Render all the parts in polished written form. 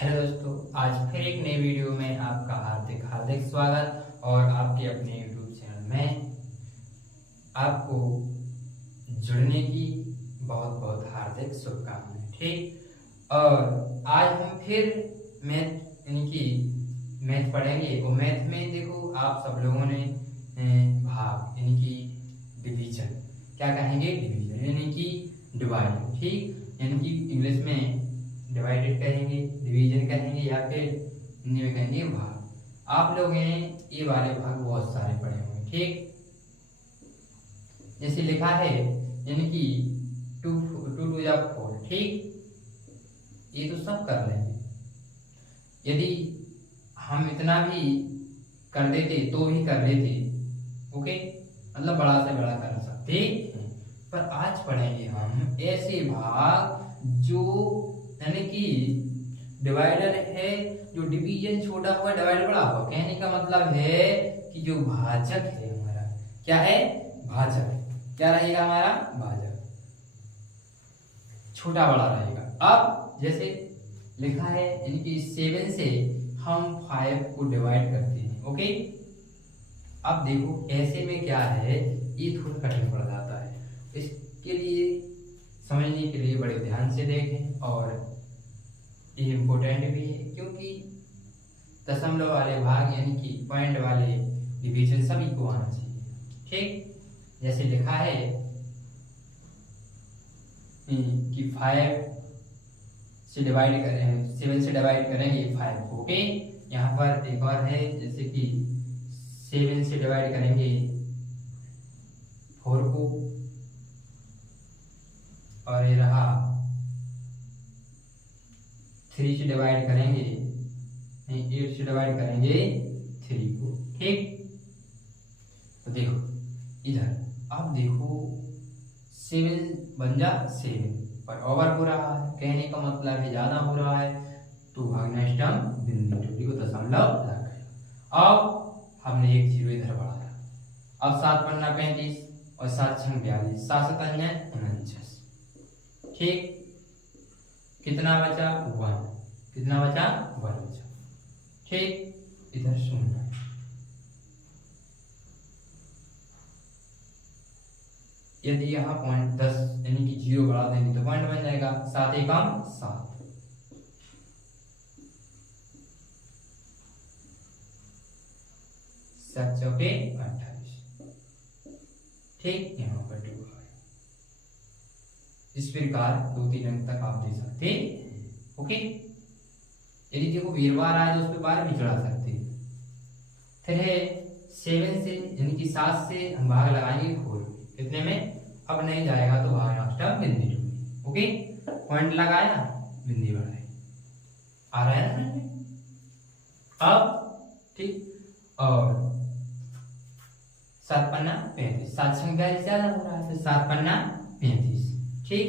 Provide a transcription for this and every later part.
Hello दोस्तों, आज फिर एक नई वीडियो में आपका हार्दिक हार्दिक स्वागत। और आपके अपने YouTube चैनल में आपको जुड़ने की बहुत बहुत हार्दिक शुभकामनाएं। ठीक, और आज हम फिर मैथ यानी कि मैथ पढ़ेंगे। और मैथ में देखो, आप सब लोगों ने भाग यानी कि डिवीजन, क्या कहेंगे, डिवीजन यानी कि डिवाइड। ठीक, यानी कि इंग्लिश में डिवाइडेड कहेंगे, डिवीजन कहेंगे, या फिर हिंदी में कहेंगे भाग। आप लोग ने ये वाले भाग बहुत सारे पढ़े होंगे। ठीक, जैसे लिखा है यानी कि 2 टू या 4। ठीक, ये तो सब कर लेंगे। यदि हम इतना भी कर देते तो भी कर लेते, ओके, मतलब बड़ा से बड़ा कर सकते हैं। पर आज पढ़ेंगे हम ऐसे भाग जो यानी कि डिवाइडर है, जो डिवीजन छोटा हुआ डिवाइडर बड़ा हुआ। कहने का मतलब है कि जो भाजक है हमारा, क्या है, भाजक, क्या रहेगा हमारा, भाजक, छोटा बड़ा रहेगा। अब जैसे लिखा है यानी कि 7 से हम 5 को डिवाइड करते हैं। ओके, अब देखो ऐसे में क्या है, ये थोड़ा कठिन पड़ जाता है। इसके लिए समझने के लिए बड़े ध्यान से देखें, और ये इम्पोर्टेंट भी है क्योंकि दशमलव वाले भाग यानी कि पॉइंट वाले डिवीजन सभी को आना चाहिए। ठीक, जैसे लिखा है कि 5 से डिवाइड करें, 7 से डिवाइड करेंगे 5 को। ओके, यहाँ पर एक और है, जैसे कि 7 से डिवाइड करेंगे 4 को, और ये रहा 3 से डिवाइड करेंगे, नहीं 8 से डिवाइड करेंगे 3 को। ठीक, तो देखो इधर, अब देखो 7 बन जा 7 पर ओवर हो रहा है, कहने का मतलब है ज्यादा हो रहा है, तो भागना स्टम्प बिंदु टोली को दशमलव लगाएगा। अब हमने एक 0 इधर बढ़ाया। अब 7 पन्ना 35 और 7 छंग 42, 7 7 49। ठीक, कितना बचा, 1, कितना बचा, 1 बचा। ठीक, इधर 0, यदि यहाँ पॉइंट 10 यानी कि 0 बढ़ा देंगे तो पॉइंट बन जाएगा। 7 एकम 7, 7 चौके 28। ठीक, यहाँ पर 2 है। इस प्रकार 2-3 अंक तक आप दे सकते हैं। ओके, यदि देखो वीरवार आए तो उस पर बार भी चढ़ा सकते हैं। फिर है 7 से यानी कि 7 से हम भाग लगाएंगे 4, कितने में, अब नहीं जाएगा तो भाग नाश्ता बिंदी टूटी। ओके, पॉइंट लगाया, बिंदी बढ़ाए, आ रहा है ना। अब ठीक, और 7 पन्ना 35, 7 संख्या ज्यादा हो रहा है तो 7 पन्ना 35। ठीक,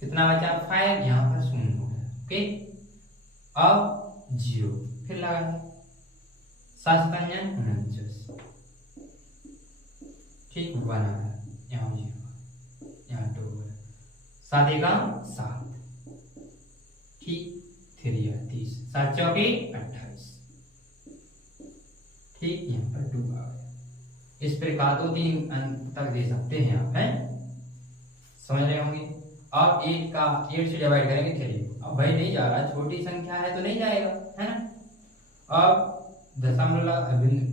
कितना बचा, 5, यहाँ पर 0 हो गया। ओके, अब 0 फिर लगाए, 7 पंजा 49। ठीक, 1 आ गया, यहाँ 0, यहाँ 2 हो गया, 7 एकम 7। ठीक, 3 30, 7 चौके 28। ठीक, यहाँ पर 2 आ गया। इस प्रकार 2-3 अंक तक दे सकते हैं आप, हैं, समझ रहे होंगे। अब 8 का 8 से डिवाइड करेंगे 3, अब भाई नहीं जा रहा, छोटी संख्या है तो नहीं जाएगा, है ना। अब दशमलव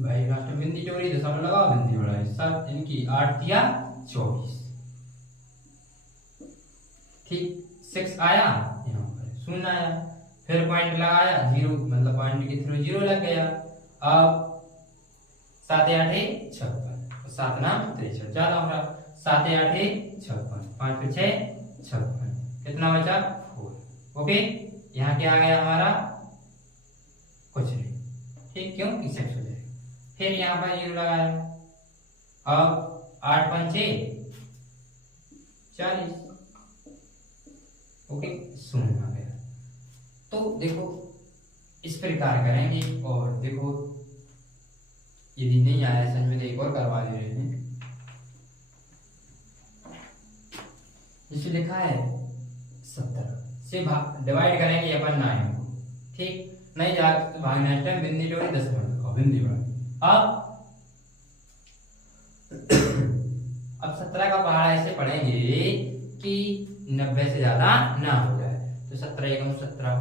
भाई राष्ट्र बिंदी टोरी दशमलव लगा, बिंदी बढ़ाई, 7 इनकी 8 दिया 24। ठीक, 6 आया, यहाँ पर 0 आया, फिर पॉइंट लगाया 0, मतलब पॉइंट के थ्रू 0 लग गया। अब 7 8 56, 7 नाम 63, ज्यादा हो रहा, 7 8 56, 5 6 56, कितना बचा, 4। ओके, यहाँ क्या आ गया हमारा, कुछ नहीं। ठीक, क्यों, इसे हो जाएगा। फिर यहाँ पर 0 लगाया, अब 8 5 40। ओके, 0 आ गया। तो देखो इस प्रकार करेंगे, और देखो यदि नहीं आया समझ में तो एक और करवा दे रहे हैं। जैसे लिखा है 70 से डिवाइड करेंगे अपन 9 को, ठीक। नहीं जा तो भागना है टाइम बिंदी जोड़ी 10 मिनट का बिंदी बड़ा। अब 17 का पहाड़ा ऐसे पढ़ेंगे कि 90 से ज्यादा ना हो जाए। तो 17 एकम 17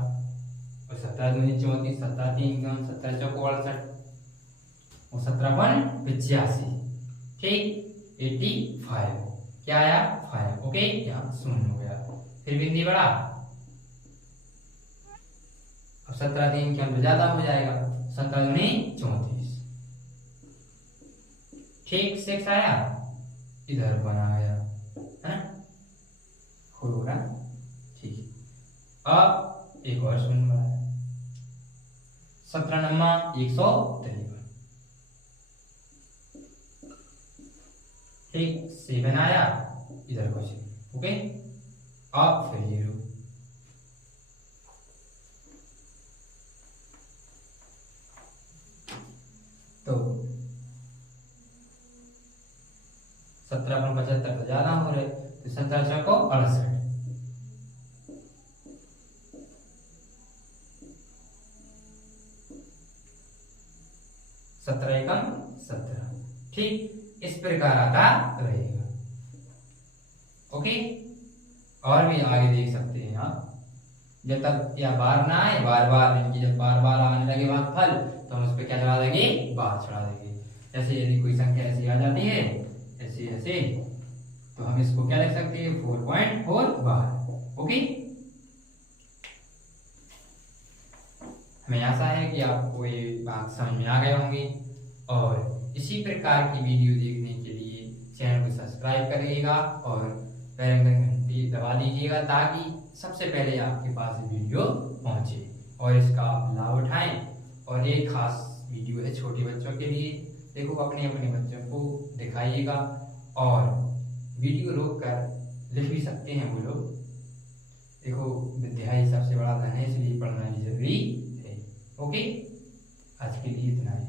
और 17 दूनी 34, 17 3 एकम 17 चौको 68 और 17 बन 85, ठीक। 85 क्या आया 5, ओके। यहाँ 0 हो गया, फिर बिंदी बड़ा। अब 17 3 के अंदर ज्यादा हो जाएगा, 17 दूनी 34, ठीक। 6 आया, इधर बना गया है ना, हो रहा, ठीक। अब एक और 0 बनाया, 17 नम्मा 153, ठीक। 7 आया, इधर कुछ, ओके। अब फिर 0, तो 17 पर 75 तो ज्यादा हो रहे, तो 17 चौको 68, 17 एकम 17, ठीक। इस प्रकार आता रहेगा, ओके। और भी आगे देख सकते हैं आप, जब तक या बार ना आए, बार बार इनकी जब बार बार आने लगे वहां फल, तो हम उस पर क्या चढ़ा देंगे, बार चढ़ा देंगे। जैसे यदि कोई संख्या ऐसी आ जाती है ऐसे ऐसे, तो हम इसको क्या लिख सकते हैं 4.4 बार, ओके। हमें आशा है कि आपको ये बात समझ में आ गए होंगे, और इसी प्रकार की वीडियो देखने के लिए चैनल को सब्सक्राइब करिएगा और बेल आइकन घंटी दबा दीजिएगा, ताकि सबसे पहले आपके पास वीडियो पहुंचे और इसका लाभ उठाएं। और ये खास वीडियो है छोटे बच्चों के लिए, देखो अपने अपने बच्चों को दिखाइएगा, और वीडियो रोक कर लिख भी सकते हैं वो लोग। देखो विद्या ही सबसे बड़ा धन है, इसलिए पढ़ना भी जरूरी है, ओके। आज के लिए इतना ही।